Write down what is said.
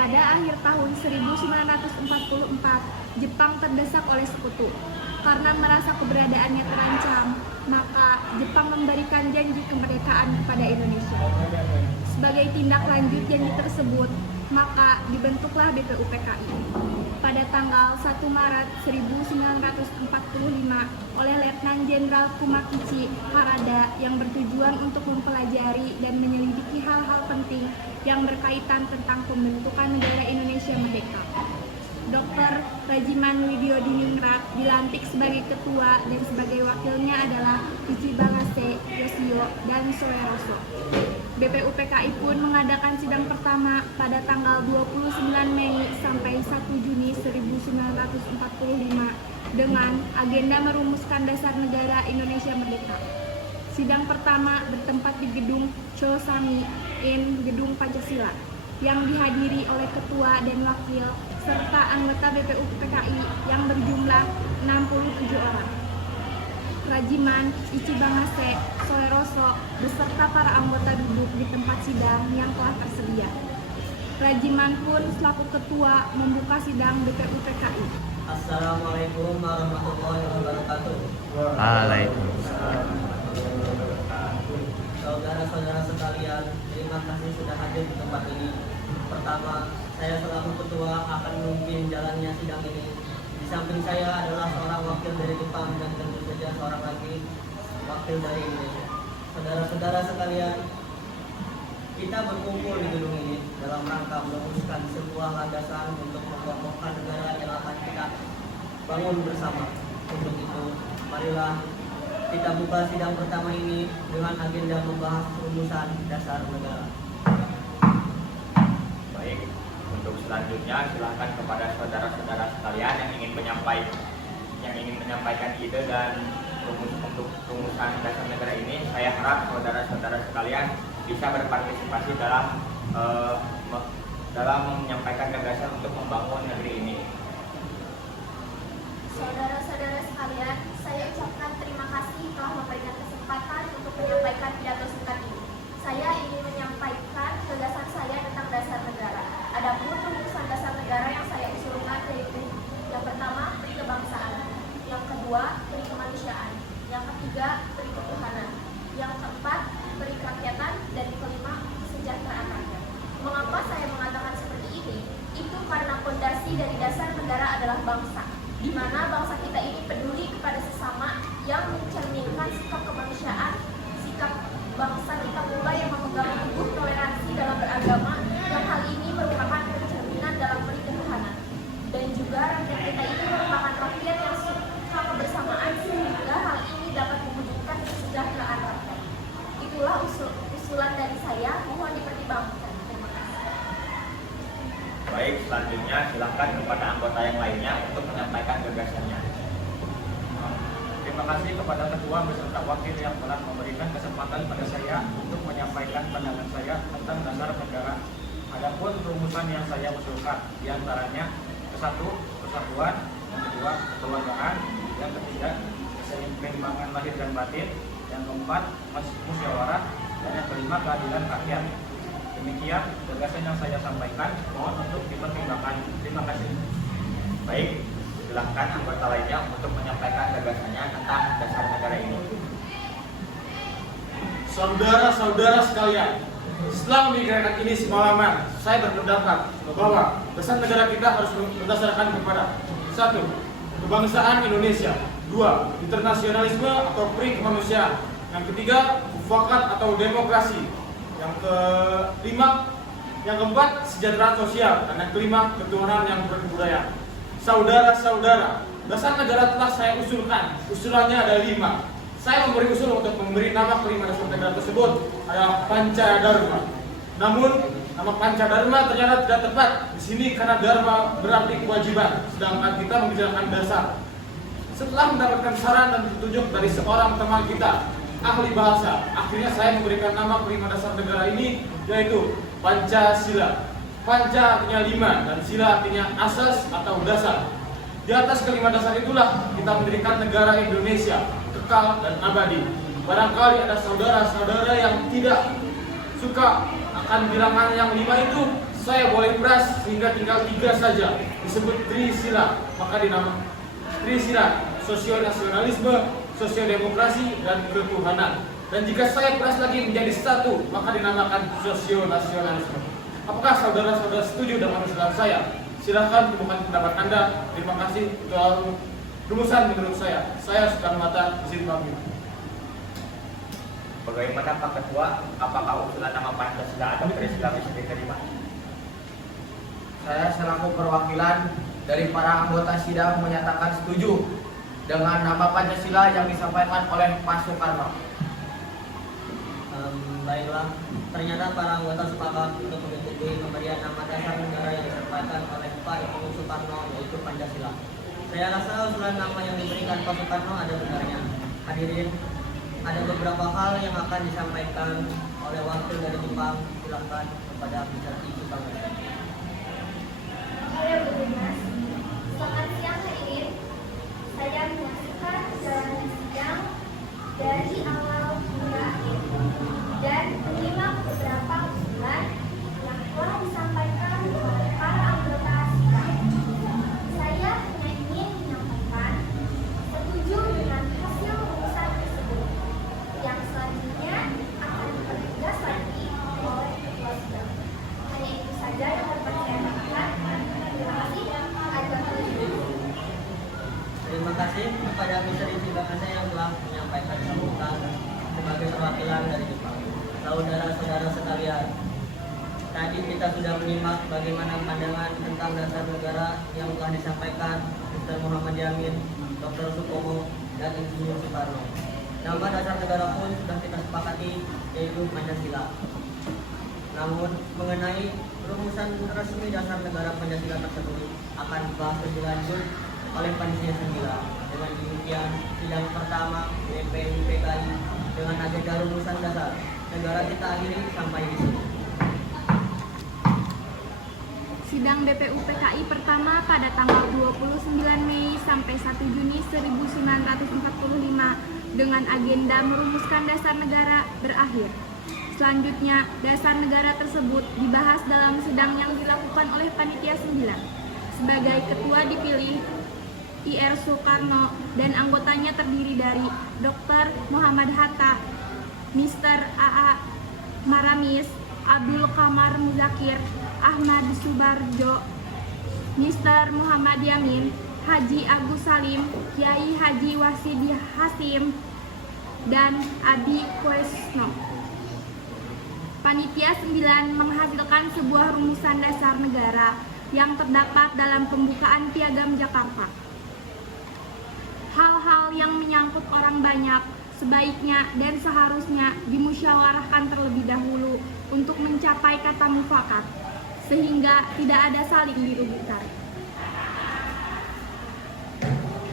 Pada akhir tahun 1944, Jepang terdesak oleh sekutu. Karena merasa keberadaannya terancam, maka Jepang memberikan janji kemerdekaan kepada Indonesia. Sebagai tindak lanjut janji tersebut, maka dibentuklah BPUPKI. Pada tanggal 1 Maret 1945 oleh Letnan Jenderal Kumakichi Harada yang bertujuan untuk mempelajari dan menyelidiki hal-hal penting yang berkaitan tentang pembentukan negara Indonesia merdeka. Dr. Rajiman Widyodiningrat dilantik sebagai ketua dan sebagai wakilnya adalah Ichibagase Yoshio dan Soeroso. BPUPKI pun mengadakan sidang pertama pada tanggal 29 Mei sampai 1 Juni 1945 dengan agenda merumuskan dasar negara Indonesia merdeka. Sidang pertama bertempat di gedung Chosami in Gedung Pancasila yang dihadiri oleh ketua dan wakil serta anggota BPUPKI yang berjumlah 67 orang. Rajiman, Ichibagase, Soeroso beserta para anggota duduk di tempat sidang yang telah tersedia. Rajiman pun selaku ketua membuka sidang BPUPKI. Assalamualaikum warahmatullahi wabarakatuh. Waalaikumsalam. Saudara-saudara sekalian, terima kasih sudah hadir di tempat ini. Pertama, saya selaku ketua akan memimpin jalannya sidang ini. Di samping saya adalah seorang wakil dari Jepang dan tentu saja seorang lagi wakil dari Indonesia. Saudara-saudara sekalian, kita berkumpul di gedung ini dalam rangka merumuskan sebuah landasan untuk mengokohkan negara yang akan kita bangun bersama. Untuk itu, marilah kita buka sidang pertama ini dengan agenda membahas rumusan dasar negara. Baik, untuk selanjutnya silahkan kepada saudara-saudara sekalian yang ingin menyampaikan ide dan untuk rumusan dasar negara ini. Saya harap saudara-saudara sekalian bisa berpartisipasi dalam menyampaikan gagasan untuk membangun negeri ini. Saudara-saudara sekalian, saya ucapkan terima kasih telah memberikan kesempatan untuk menyampaikan pidato singkat ini. Saya ingin menyampaikan gagasan saya tentang dasar negara. Adapun rumusan dasar negara yang saya usulkan yaitu yang pertama, peri kebangsaan, yang kedua, peri kemanusiaan, yang ketiga, peri ketuhanan, yang keempat, peri kerakyatan, dan yang kelima, kesejahteraan rakyat. Mengapa saya mengatakan seperti ini? Itu karena fondasi dari dasar negara adalah bangsa, di mana bangsa kita ini peduli kepada sesama yang mencerminkan sikap kemanusiaan, sikap bangsa kita pula yang memegang teguh toleransi dalam beragama, yang hal ini merupakan pencerminan dalam peri ketuhanan. Dan juga rakyat kita ini merupakan rakyat yang suka kebersamaan sehingga hal ini dapat mewujudkan kesejahteraan rakyat. Itulah usulan dari saya, mohon dipertimbangkan. Terima kasih. Baik, selanjutnya silahkan kepada anggota yang lainnya untuk menyampaikan gagasannya. Terima kasih kepada ketua beserta wakil yang telah memberikan kesempatan pada saya untuk menyampaikan pandangan saya tentang dasar negara. Adapun rumusan yang saya usulkan, diantaranya ke-1, persatuan, yang kedua, kekeluargaan, yang ketiga, keseimbangan lahir dan batin, yang keempat, musyawarah, dan yang kelima, keadilan rakyat. Demikian gagasan yang saya sampaikan, mohon untuk dipertimbangkan. Terima kasih. Baik, silahkan anggota lainnya untuk menyampaikan gagasannya tentang dasar negara ini. Saudara-saudara sekalian, setelah memikirkan ini semalaman, saya berpendapat bahwa dasar negara kita harus berdasarkan kepada 1. Kebangsaan Indonesia, 2. Internasionalisme atau peri kemanusiaan, yang ketiga, mufakat atau demokrasi, yang keempat, kesejahteraan sosial, dan yang kelima, ketuhanan yang berbudaya. Saudara-saudara, dasar negara telah saya usulkan. Usulannya ada 5. Saya memberi usul untuk memberi nama kelima dasar negara tersebut adalah Pancadharma. Namun nama Pancadharma ternyata tidak tepat di sini karena dharma berarti kewajiban, sedangkan kita membicarakan dasar. Setelah mendapatkan saran dan petunjuk dari seorang teman kita, ahli bahasa, akhirnya saya memberikan nama kelima dasar negara ini yaitu Pancasila. Panca artinya 5 dan sila artinya asas atau dasar. Di atas kelima dasar itulah kita mendirikan negara Indonesia kekal dan abadi. Barangkali ada saudara-saudara yang tidak suka akan bilangan yang 5 itu, Saya boleh peras sehingga tinggal 3 saja disebut Trisila, maka dinamakan Trisila, sosionasionalisme, sosiodemokrasi, dan ketuhanan. Dan jika saya peras lagi menjadi 1, maka dinamakan sosionasionalisme. Apakah saudara-saudara setuju dengan usulan saya? Silahkan temukan pendapat Anda. Terima kasih. Untuk rumusan menurut saya Soekarno Hatta izin pamit. Bagaimana Pak Ketua? Apakah usulan nama Pancasila atau Trisila bisa diterima? Saya selaku perwakilan dari para anggota sidang menyatakan setuju dengan nama Pancasila yang disampaikan oleh Pak Soekarno. Baiklah, ternyata para anggota sepakat untuk menyetujui pemberian nama dasar negara yang disampaikan oleh Pak Soekarno, yaitu Pancasila. Saya rasa usulan nama yang diberikan Pak Soekarno ada benarnya. Hadirin, ada beberapa hal yang akan disampaikan oleh wakil dari Jepang. Silakan kepada bicara Jepang. Halo Bu Dimas, selamat siang hadirin. Saya menyaksikan jalannya sidang dari awal hingga akhir dan menerima beberapa usulan yang telah disampaikan oleh para anggota sidang. Saya hanya ingin menyampaikan setuju dengan hasil rumusan tersebut yang selanjutnya akan dipertegas lagi oleh ketua sidang. Hanya itu saja yang dapat saya katakan. Terima kasih atas perhatiannya. Terima kasih kepada Mr. Ichibakase yang telah menyampaikan sambutan sebagai perwakilan dari Jepang. Saudara-saudara sekalian, tadi kita sudah menyimak bagaimana pandangan tentang dasar negara yang telah disampaikan Dr. Muhammad Yamin, Dr. Supomo, dan Insinyur Soekarno. Nama dasar negara pun sudah kita sepakati, yaitu Pancasila. Namun, mengenai rumusan resmi dasar negara Pancasila tersebut akan dibahas lebih lanjut oleh panitia 9. Dengan demikian, sidang pertama BPUPKI dengan agenda rumusan dasar negara kita akhiri sampai di sini. Sidang BPUPKI pertama pada tanggal 29 Mei sampai 1 Juni 1945 dengan agenda merumuskan dasar negara berakhir. Selanjutnya, dasar negara tersebut dibahas dalam sidang yang dilakukan oleh Panitia 9. Sebagai ketua dipilih Ir Soekarno dan anggotanya terdiri dari Dr. Muhammad Hatta, Mr. A.A. Maramis, Abdul Qamar Muzakir, Ahmad Subarjo, Mr. Muhammad Yamin, Haji Agus Salim, Kiai Haji Wasidi Hasim, dan Adi Koesno. Panitia 9 menghasilkan sebuah rumusan dasar negara yang terdapat dalam pembukaan Piagam Jakarta. Hal-hal yang menyangkut orang banyak sebaiknya dan seharusnya dimusyawarahkan terlebih dahulu untuk mencapai kata mufakat, sehingga tidak ada saling dirugikan.